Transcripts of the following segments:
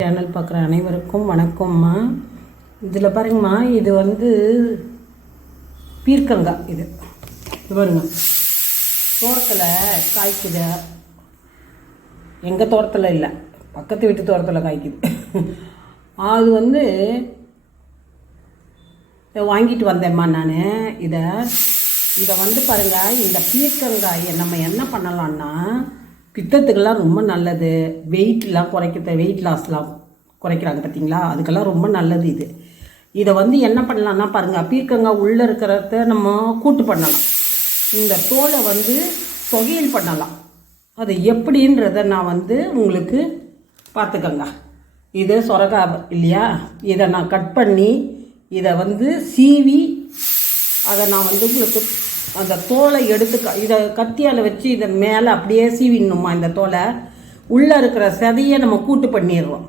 Channel பார்க்குற அனைவருக்கும் வணக்கம்மா. இதில் பாருங்கம்மா, இது வந்து பீர்க்கங்காய். இது பாருங்க, தோட்டத்தில் காய்க்குது. எங்கள் தோட்டத்தில் இல்லை, பக்கத்து வீட்டு தோட்டத்தில் காய்க்குது. அது வந்து வாங்கிட்டு வந்தேம்மா நான். இதை வந்து பாருங்கள், இந்த பீர்க்கங்காயை நம்ம என்ன பண்ணலான்னா, பித்தத்துக்கெல்லாம் ரொம்ப நல்லது. வெயிட்லாம் வெயிட் லாஸ்லாம் குறைக்கிறாங்க பார்த்தீங்களா, அதுக்கெல்லாம் ரொம்ப நல்லது இது. இதை வந்து என்ன பண்ணலான்னா பாருங்கள், பீர்க்கங்காய் உள்ளே இருக்கிறத நம்ம கூட்டு பண்ணலாம். இந்த தோலை வந்து தொகையில் பண்ணலாம். அது எப்படின்றத நான் வந்து உங்களுக்கு பார்த்துக்கங்க. இது சொரக்காய் இல்லையா, இதை நான் கட் பண்ணி இதை வந்து சீவி அதை நான் வந்து உங்களுக்கு அந்த தோலை எடுத்து இதை கத்தியால் வச்சு இதை மேலே அப்படியே சீவிடணுமா. இந்த தோலை உள்ளே இருக்கிற சதையை நம்ம கூட்டு பண்ணிடுறோம்.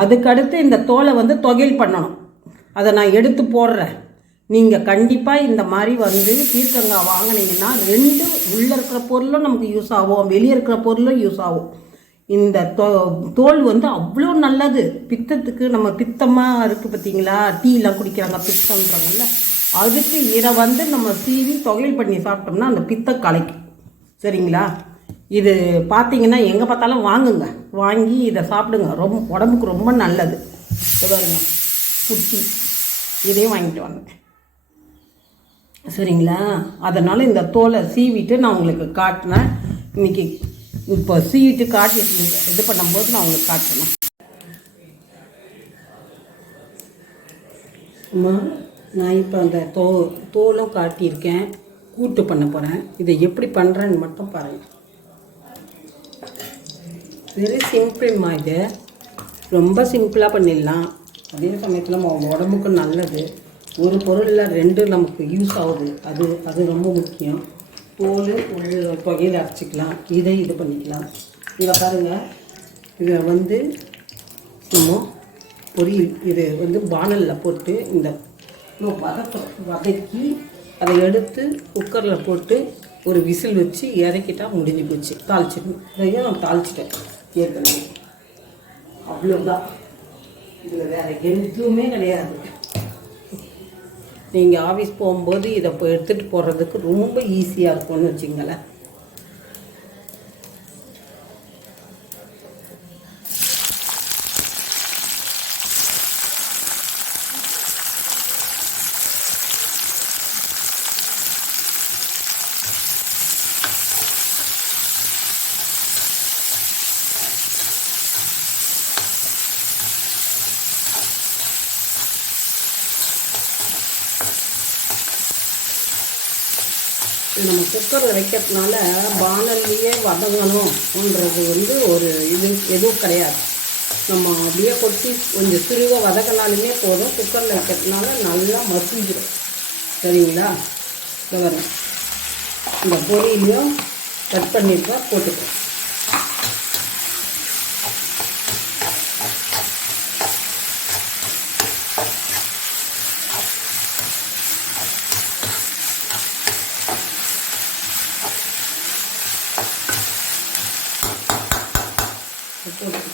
அதுக்கடுத்து இந்த தோலை வந்து தொகையில் பண்ணணும். அதை நான் எடுத்து போடுறேன். நீங்கள் கண்டிப்பாக இந்த மாதிரி வந்து பீர்க்கங்காய் வாங்கினீங்கன்னா ரெண்டு உள்ளே இருக்கிற பொருளும் நமக்கு யூஸ் ஆகும், வெளியே இருக்கிற பொருளும் யூஸ் ஆகும். இந்த தோல் வந்து அவ்வளோ நல்லது பித்தத்துக்கு. நம்ம பித்தமாக இருக்குது பார்த்தீங்களா, டீலாம் குடிக்கிறாங்க பித்தம்ன்றாங்கல்ல, அதுக்கு இதை வந்து நம்ம சீவி தொகையில் பண்ணி சாப்பிட்டோம்னா அந்த பித்த கலைக்கும். சரிங்களா, இது பார்த்தீங்கன்னா எங்கே பார்த்தாலும் வாங்குங்க, வாங்கி இதை சாப்பிடுங்க. ரொம்ப உடம்புக்கு ரொம்ப நல்லது. பாருங்க, குட்டி இதையும் வாங்கிட்டு வாங்க. சரிங்களா, அதனால் இந்த தோலை சீவிட்டு நான் உங்களுக்கு காட்டினேன். இன்றைக்கி இப்போ சீவிட்டு காட்டிட்டு இது பண்ணும்போது நான் உங்களுக்கு காட்டணும். நான் இப்போ அந்த தோலும் காட்டியிருக்கேன், கூட்டு பண்ண போகிறேன். இதை எப்படி பண்ணுறேன்னு மட்டும் பாருங்கள். வெரி சிம்பிள்மா. இது ரொம்ப சிம்பிளாக பண்ணிடலாம். அதே சமயத்தில் நம்ம உடம்புக்கு நல்லது. ஒரு பொருளில் ரெண்டு நமக்கு யூஸ் ஆகுது. அது ரொம்ப முக்கியம். தோல் தொகையில் அரைச்சிக்கலாம், இதை இது பண்ணிக்கலாம். இதை பாருங்கள், இதை வந்து நம்ம பொரியல் இது வந்து பானலில் போட்டு இந்த வதக்கி அதை எடுத்து குக்கரில் போட்டு ஒரு விசில் வச்சு இறக்கிட்டால் முடிஞ்சு போச்சு. தாளிச்சிடணும். இதையும் நான் தாளிச்சிட்டேன் ஏற்கனவே. அவ்வளோதான், இதில் வேறு எதுவுமே கிடையாது. நீங்கள் ஆஃபீஸ் போகும்போது இதை எடுத்துகிட்டு போகிறதுக்கு ரொம்ப ஈஸியாக இருக்கும்னு வச்சுங்களேன். நம்ம குக்கரில் வைக்கிறதுனால பானல்லையே வதங்கணும்ன்றது வந்து ஒரு இது எதுவும் கிடையாது. நம்ம அப்படியே கொட்டி கொஞ்சம் சிறுக வதக்கினாலுமே போதும். குக்கரில் வைக்கிறதுனால நல்லா மசிஞ்சிடும். சரிங்களா, இந்த வரும் இந்த பொரியலையும் கட் பண்ணிட்டு போட்டுக்கிறோம்.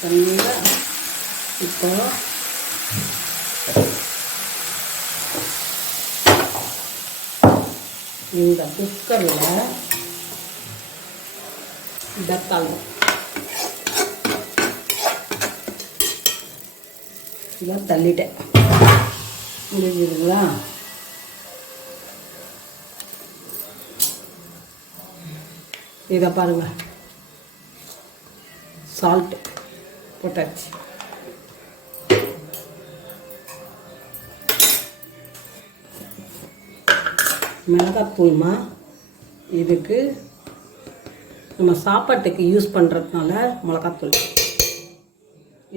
தண்ணியில் இப்போ இந்த குக்கரில் தக்காளி இதெல்லாம் தள்ளிட்டேன். முடிஞ்சுதுங்களா? இதை பாருங்கள், சால்ட்டு போட்டாச்சு. மிளகாத்தூள்மா, இதுக்கு நம்ம சாப்பாட்டுக்கு யூஸ் பண்ணுறதுனால மிளகாத்தூள்.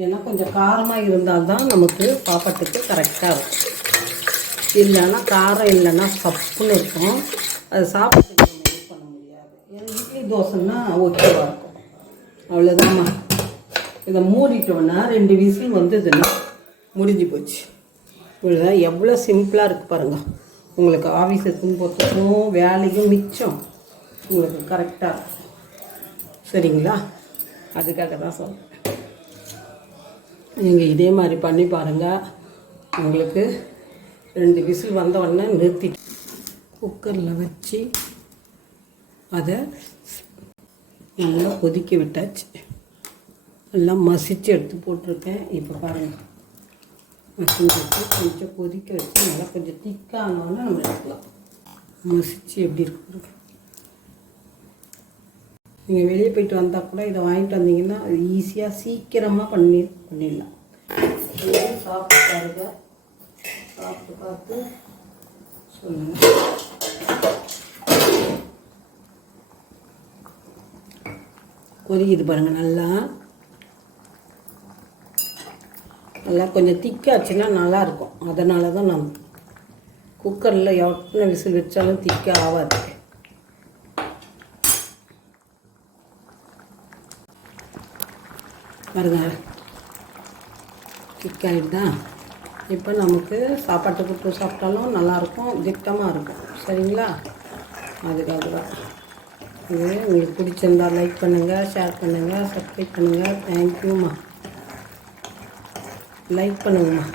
ஏன்னா கொஞ்சம் காரமாக இருந்தால்தான் நமக்கு சாப்பாட்டுக்கு கரெக்டாக இருக்கும். இல்லைன்னா காரம் இல்லைன்னா சப்புன்னு இருக்கும். அது சாப்பாட்டுக்கு நம்ம யூஸ் பண்ண முடியாது. ஏன்னா இட்லி தோசைன்னா ஓகேவாக இருக்கும். அவ்வளோதாம்மா. இதை மூடிட்டோன்னா 2 விசில் வந்ததுன்னா முடிஞ்சு போச்சு. இவ்வளோதான். எவ்வளோ சிம்பிளாக இருக்குது பாருங்கள். உங்களுக்கு ஆஃபீஸுக்கும் போகிறதுக்கும் வேலையும் மிச்சம், உங்களுக்கு கரெக்டாக இருக்கும். சரிங்களா, அதுக்காக தான் சொல்கிறேன். நீங்கள் இதே மாதிரி பண்ணி பாருங்கள். உங்களுக்கு 2 விசில் வந்த உடனே நிறுத்திட்டு குக்கரில் வச்சு அதை நல்லா கொதிக்க விட்டாச்சு. எல்லாம் மசிச்சு எடுத்து போட்டிருக்கேன். இப்போ பாருங்கள், மசிஞ்சிட்டு கொஞ்சம் கொதிக்க வச்சு நல்லா கொஞ்சம் திக்கானோன்னு நம்ம எடுக்கலாம். மசிச்சு எப்படி இருக்கு. நீங்கள் வெளியே போயிட்டு வந்தால் கூட இதை வாங்கிட்டு வந்தீங்கன்னா அது ஈஸியாக சீக்கிரமாக பண்ணிடலாம். சாப்பிட்டு பாருங்க, சாப்பிட்டு பார்த்து சொல்லுங்கள். கொதிக்குது பாருங்கள். நல்லா கொஞ்சம் திக்காச்சுன்னா நல்லாயிருக்கும். அதனால தான் நான் குக்கரில் எத்தனை விசில் வச்சாலும் திக்காக ஆகாது. பாருங்க, திக்காகிடுதா. இப்போ நமக்கு சாப்பாட்டு கொடுத்து சாப்பிட்டாலும் நல்லாயிருக்கும், திட்டமாக இருக்கும். சரிங்களா? அதுக்காக தான் இது. உங்களுக்கு பிடிச்சிருந்தால் லைக் பண்ணுங்கள், ஷேர் பண்ணுங்கள், சப்ஸ்கிரைப் பண்ணுங்கள். தேங்க்யூம்மா. லைக் பண்ணுங்கம்மா.